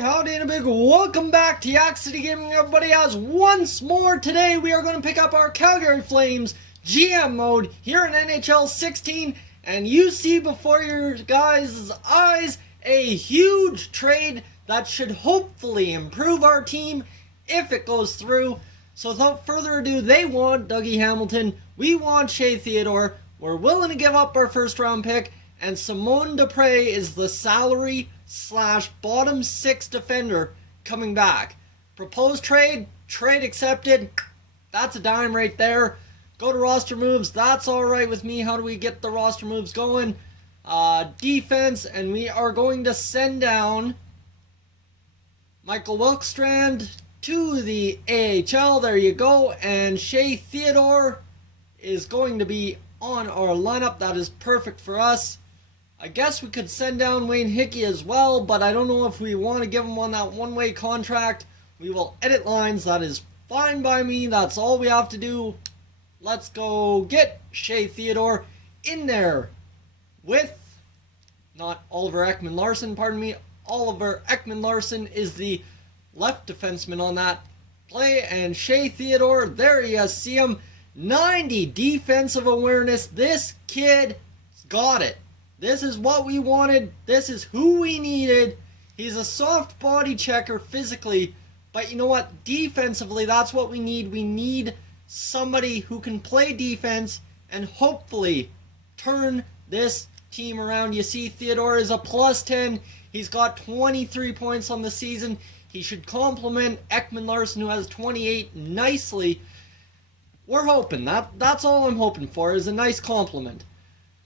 Howdy and a big welcome back to Yak-City Gaming, everybody, as once more today we are going to pick up our Calgary Flames GM mode here in NHL 16, and you see before your guys' eyes a huge trade that should hopefully improve our team if it goes through. So without further ado, they want Dougie Hamilton, we want Shea Theodore, we're willing to give up our first round pick, and Simone Dupre is the salary / bottom 6 defender coming back. Proposed trade accepted. That's a dime right there. Go to roster moves, that's alright with me. How do we get the roster moves going? Defense, and we are going to send down Michael Wilkstrand to the AHL. There you go. And Shea Theodore is going to be on our lineup. That is perfect for us. I guess we could send down Wayne Hickey as well, but I don't know if we want to give him on that one-way contract. We will edit lines. That is fine by me. That's all we have to do. Let's go get Shea Theodore in there with, not Oliver Ekman-Larsson, pardon me. Oliver Ekman-Larsson is the left defenseman on that play, and Shea Theodore, there you see him, 90 defensive awareness. This kid's got it. This is what we wanted. This is who we needed. He's a soft body checker physically, but you know what? Defensively, that's what we need. We need somebody who can play defense and hopefully turn this team around. You see, Theodore is a +10. He's got 23 points on the season. He should complement Ekman-Larsson, who has 28, nicely. We're hoping. That's all I'm hoping for, is a nice compliment.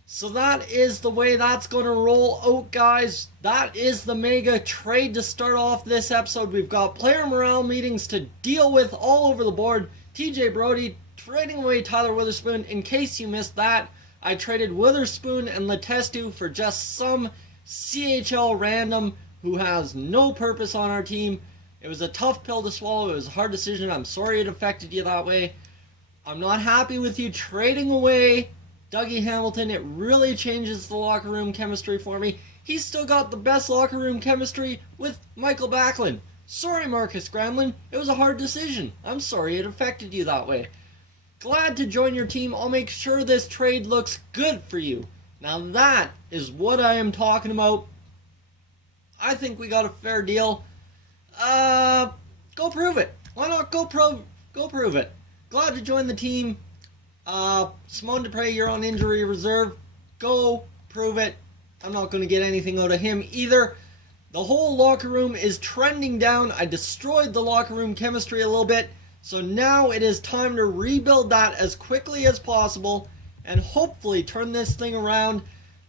So that is the way that's going to roll out, guys. That is the mega trade to start off this episode. We've got player morale meetings to deal with all over the board. TJ Brody trading away Tyler Witherspoon. In case you missed that, I traded Witherspoon and Letestu for just some CHL random who has no purpose on our team. It was a tough pill to swallow. It was a hard decision. I'm sorry it affected you that way. I'm not happy with you trading away Dougie Hamilton. It really changes the locker room chemistry for me. He's still got the best locker room chemistry with Michael Backlund. Sorry, Marcus Granlund. It was a hard decision. I'm sorry it affected you that way. Glad to join your team. I'll make sure this trade looks good for you. Now that is what I am talking about. I think we got a fair deal. Go prove it. Why not go prove it? Glad to join the team. Simone Dupre, you're on injury reserve. Go prove it. I'm not going to get anything out of him either. The whole locker room is trending down. I destroyed the locker room chemistry a little bit. So now it is time to rebuild that as quickly as possible and hopefully turn this thing around.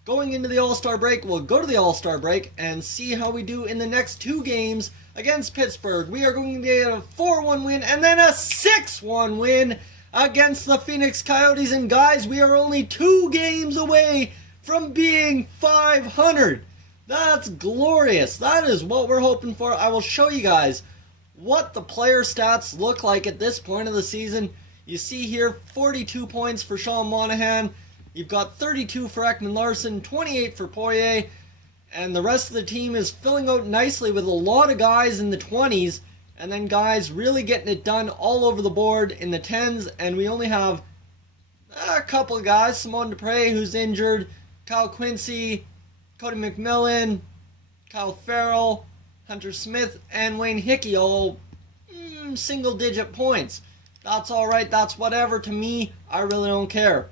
Going into the AllStar Break, we'll go to the AllStar Break and see how we do in the next 2 games against Pittsburgh. We are going to get a 4-1 win and then a 6-1 win against the Phoenix Coyotes. And guys, we are only 2 games away from being 500. That's glorious. That is what we're hoping for. I will show you guys what the player stats look like at this point of the season. You see here, 42 points for Sean Monahan. You've got 32 for Ekman-Larsson, 28 for Poirier, and the rest of the team is filling out nicely with a lot of guys in the 20s, and then guys really getting it done all over the board in the 10s, and we only have a couple of guys, Simone Dupre, who's injured, Kyle Quincy, Cody McMillan, Kyle Farrell, Hunter Smith, and Wayne Hickey, all single-digit points. That's alright, that's whatever to me, I really don't care.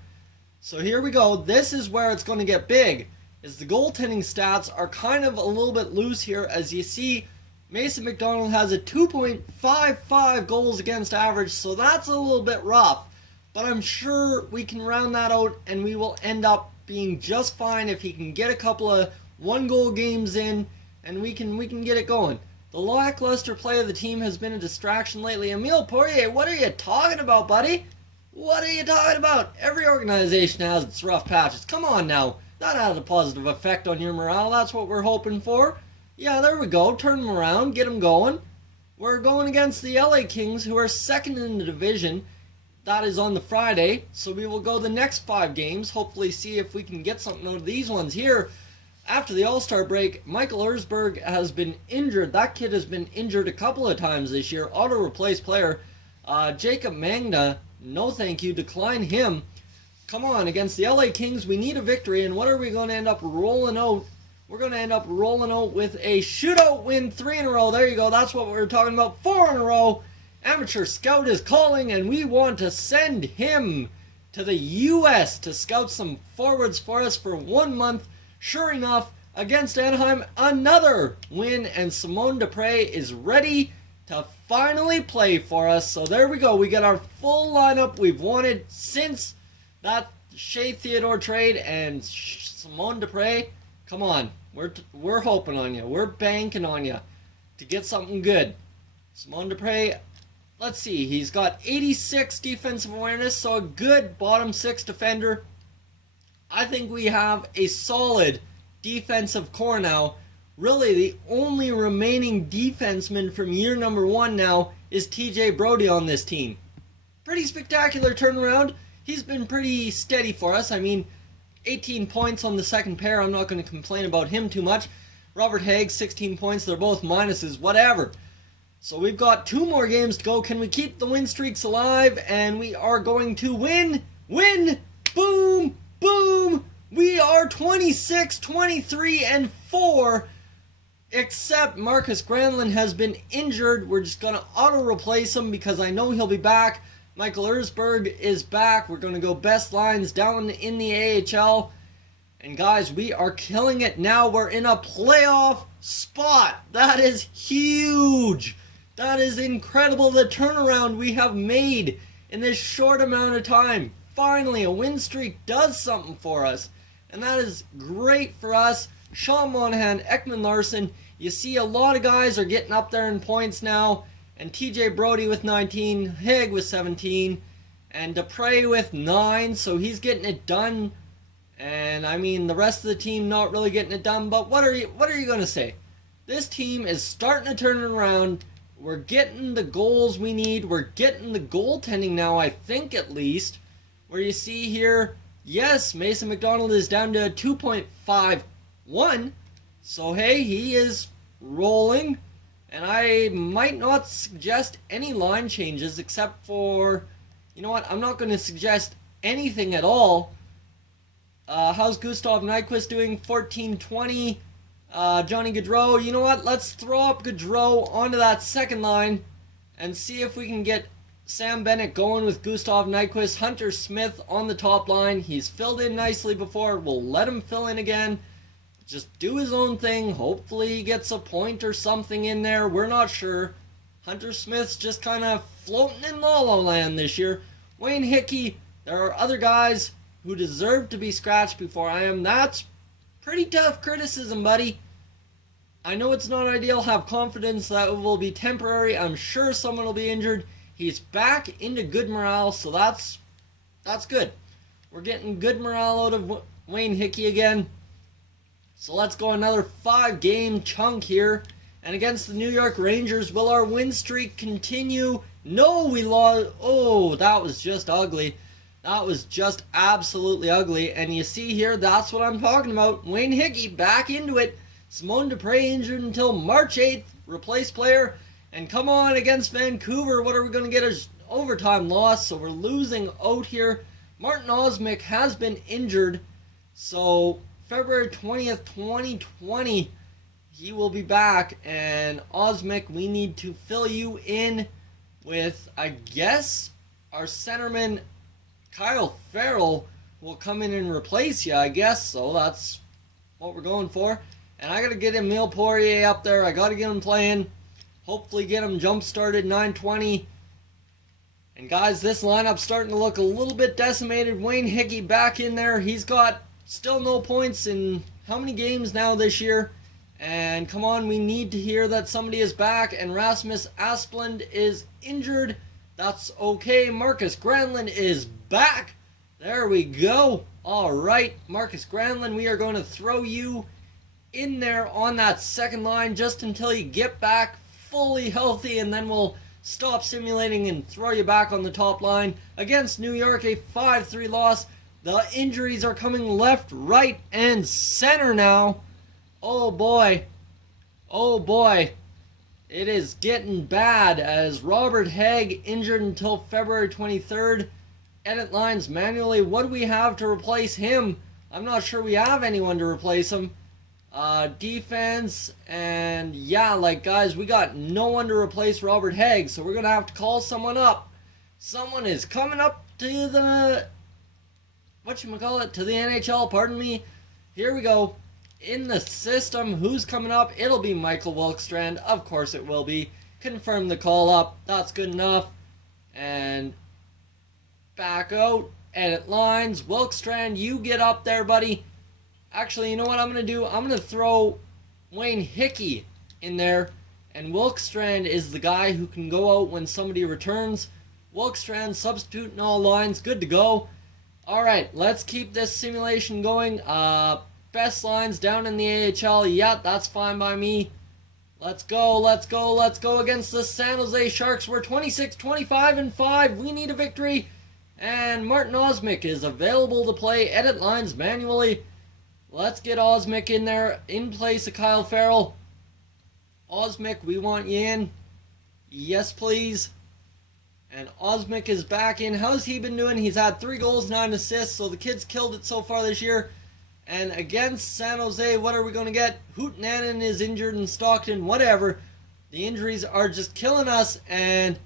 So here we go. This is where it's going to get big, is the goaltending stats are kind of a little bit loose here. As you see, Mason McDonald has a 2.55 goals against average, so that's a little bit rough. But I'm sure we can round that out, and we will end up being just fine if he can get a couple of 1-goal games in, and we can get it going. The lackluster play of the team has been a distraction lately. Emile Poirier, what are you talking about, buddy? What are you talking about? Every organization has its rough patches. Come on now. That had a positive effect on your morale. That's what we're hoping for. Yeah, there we go. Turn them around. Get them going. We're going against the LA Kings, who are second in the division. That is on the Friday. So we will go the next 5 games. Hopefully see if we can get something out of these ones here. after the AllStar break, Michael Ersberg has been injured. That kid has been injured a couple of times this year. Auto-replaced player. Jacob Magna, no thank you, decline him. Come on, against the LA Kings, we need a victory, and what are we going to end up rolling out? We're going to end up rolling out with a shootout win, 3 in a row. There you go, that's what we were talking about, 4 in a row. Amateur Scout is calling, and we want to send him to the U.S. to scout some forwards for us for 1 month. Sure enough, against Anaheim, another win, and Simone Dupre is ready to finally play for us. So there we go. We got our full lineup we've wanted since that Shea Theodore trade, and Simone Dupre, come on. We're hoping on you. We're banking on you to get something good. Simone Dupre, let's see. He's got 86 defensive awareness, so a good bottom 6 defender. I think we have a solid defensive core now. Really, the only remaining defenseman from year number 1 now is TJ Brodie on this team. Pretty spectacular turnaround. He's been pretty steady for us. I mean, 18 points on the second pair. I'm not going to complain about him too much. Robert Haig, 16 points. They're both minuses, whatever. So we've got 2 more games to go. Can we keep the win streaks alive? And we are going to win. Win. Boom. Boom. We are 26, 23, and 4. Except Marcus Granlund has been injured. We're just going to auto-replace him because I know he'll be back. Michael Ersberg is back. We're going to go best lines down in the AHL. And guys, we are killing it now. We're in a playoff spot. That is huge. That is incredible, the turnaround we have made in this short amount of time. Finally, a win streak does something for us. And that is great for us. Sean Monahan, Ekman Larson. You see a lot of guys are getting up there in points now. And TJ Brodie with 19, Haig with 17, and Dupre with 9, so he's getting it done. And I mean, the rest of the team not really getting it done, but what are you going to say? This team is starting to turn it around. We're getting the goals we need. We're getting the goaltending now, I think, at least. Where you see here, yes, Mason McDonald is down to 2.51. So, hey, he is rolling. And I might not suggest any line changes except for, you know what, I'm not going to suggest anything at all. How's Gustav Nyquist doing? 14-20. Johnny Gaudreau, you know what, let's throw up Gaudreau onto that second line and see if we can get Sam Bennett going with Gustav Nyquist. Hunter Smith on the top line. He's filled in nicely before. We'll let him fill in again. Just do his own thing. Hopefully he gets a point or something in there. We're not sure. Hunter Smith's just kind of floating in La La Land this year. Wayne Hickey, there are other guys who deserve to be scratched before I am. That's pretty tough criticism, buddy. I know it's not ideal. Have confidence that it will be temporary. I'm sure someone will be injured. He's back into good morale, so that's good. We're getting good morale out of Wayne Hickey again. So let's go another 5-game chunk here. And against the New York Rangers, will our win streak continue? No, we lost. Oh, that was just ugly. That was just absolutely ugly. And you see here, that's what I'm talking about. Wayne Hickey back into it. Simone Dupre injured until March 8th. Replaced player. And come on, against Vancouver, what are we going to get as overtime loss? So we're losing out here. Martin Osmick has been injured. So February 20th, 2020, he will be back. And Osmick, we need to fill you in with, I guess, our centerman Kyle Farrell will come in and replace you, I guess. So that's what we're going for. And I got to get Emile Poirier up there. I got to get him playing. Hopefully get him jump-started 9:20. And guys, this lineup's starting to look a little bit decimated. Wayne Hickey back in there. He's got still no points in how many games now this year? And come on, we need to hear that somebody is back. And Rasmus Asplund is injured. That's okay. Marcus Granlund is back. There we go. All right, Marcus Granlund, we are going to throw you in there on that second line just until you get back fully healthy, and then we'll stop simulating and throw you back on the top line. Against New York, a 5-3 loss. The injuries are coming left, right, and center now. Oh boy. Oh boy. It is getting bad as Robert Haig injured until February 23rd. Edit lines manually. What do we have to replace him? I'm not sure we have anyone to replace him. Defense, and yeah, like guys, we got no one to replace Robert Haig, so we're gonna have to call someone up. Someone is coming up to the to the NHL, pardon me. Here we go. In the system, who's coming up? It'll be Michael Wilkstrand. Of course it will be. Confirm the call up. That's good enough. And back out. Edit lines. Wilkstrand, you get up there, buddy. Actually, you know what I'm going to do? I'm going to throw Wayne Hickey in there. And Wilkstrand is the guy who can go out when somebody returns. Wilkstrand, substitute in all lines. Good to go. Alright, let's keep this simulation going. Best lines down in the AHL. Yeah, that's fine by me. Let's go, let's go, let's go against the San Jose Sharks. We're 26-25-5. We need a victory. And Martin Osmick is available to play. Edit lines manually. Let's get Osmick in there in place of Kyle Farrell. Osmick, we want you in. Yes, please. And Osmick is back in. How's he been doing? He's had 3 goals, 9 assists, so the kid's killed it so far this year. And against San Jose, what are we going to get? Hootnanen is injured in Stockton, whatever. The injuries are just killing us, and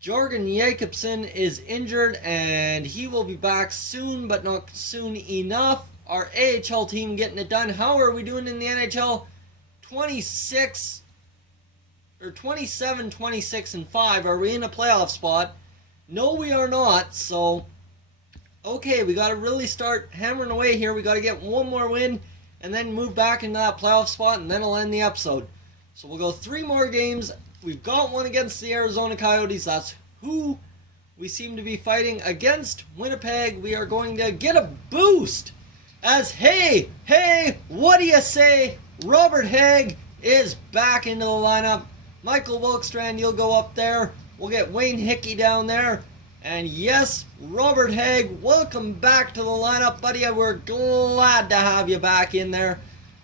Jorgen Jacobson is injured, and he will be back soon, but not soon enough. Our AHL team getting it done. How are we doing in the NHL? 27, 26, and 5. Are we in a playoff spot? No, we are not. So, okay, we got to really start hammering away here. We got to get one more win and then move back into that playoff spot, and then I'll end the episode. So we'll go 3 more games. We've got one against the Arizona Coyotes. That's who we seem to be fighting. Against Winnipeg, we are going to get a boost. As, hey, what do you say? Robert Haig is back into the lineup. Michael Wilkstrand, you'll go up there. We'll get Wayne Hickey down there. And yes, Robert Haig, welcome back to the lineup, buddy. We're glad to have you back in there.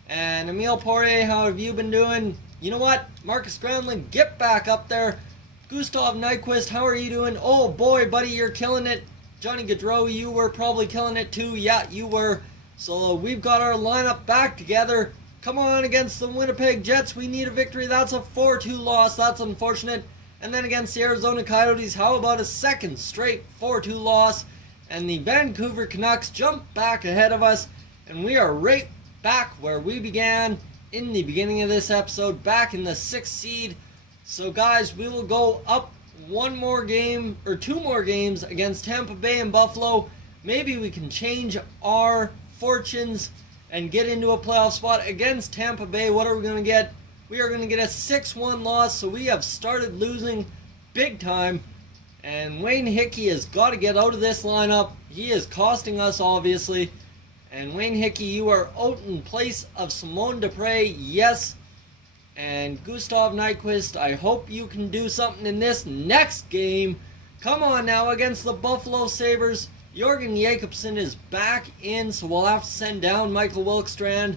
And Emile Poirier, how have you been doing? You know what? Marcus Granlund, get back up there. Gustav Nyquist, how are you doing? Oh boy, buddy, you're killing it. Johnny Gaudreau, you were probably killing it too. Yeah, you were. So we've got our lineup back together. Come on, against the Winnipeg Jets, we need a victory. That's a 4-2 loss. That's unfortunate. And then against the Arizona Coyotes, how about a second straight 4-2 loss? And the Vancouver Canucks jump back ahead of us. And we are right back where we began in the beginning of this episode, back in the 6th seed. So guys, we will go up 1 more game, or 2 more games against Tampa Bay and Buffalo. Maybe we can change our fortunes and get into a playoff spot. Against Tampa Bay, what are we going to get? We are going to get a 6-1 loss, so we have started losing big time. And Wayne Hickey has got to get out of this lineup. He is costing us, obviously. And Wayne Hickey, you are out in place of Simone Dupre, yes. And Gustav Nyquist, I hope you can do something in this next game. Come on now, against the Buffalo Sabres. Jorgen Jacobson is back in, so we'll have to send down Michael Wilkstrand.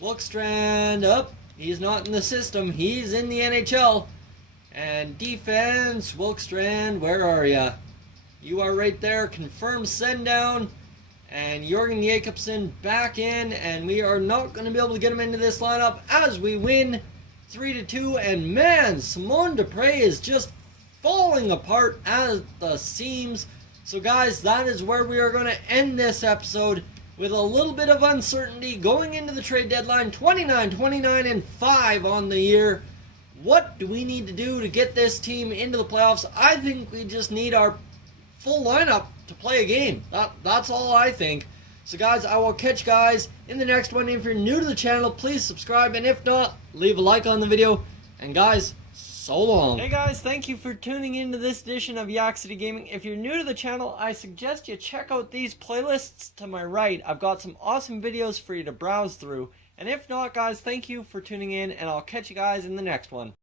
Wilkstrand up. He's not in the system. He's in the NHL. And defense, Wilkstrand, where are ya? You are right there. Confirm send down. And Jorgen Jacobson back in. And we are not going to be able to get him into this lineup as we win 3-2. And man, Simone Dupre is just falling apart at the seams. So guys, that is where we are going to end this episode, with a little bit of uncertainty going into the trade deadline. 29-29-5 on the year. What do we need to do to get this team into the playoffs? I think we just need our full lineup to play a game. That's all I think. So guys, I will catch you guys in the next one. If you're new to the channel, please subscribe, and if not, leave a like on the video. And guys, so long. Hey guys, thank you for tuning into this edition of Yak-City Gaming. If you're new to the channel, I suggest you check out these playlists to my right. I've got some awesome videos for you to browse through. And if not, guys, thank you for tuning in, and I'll catch you guys in the next one.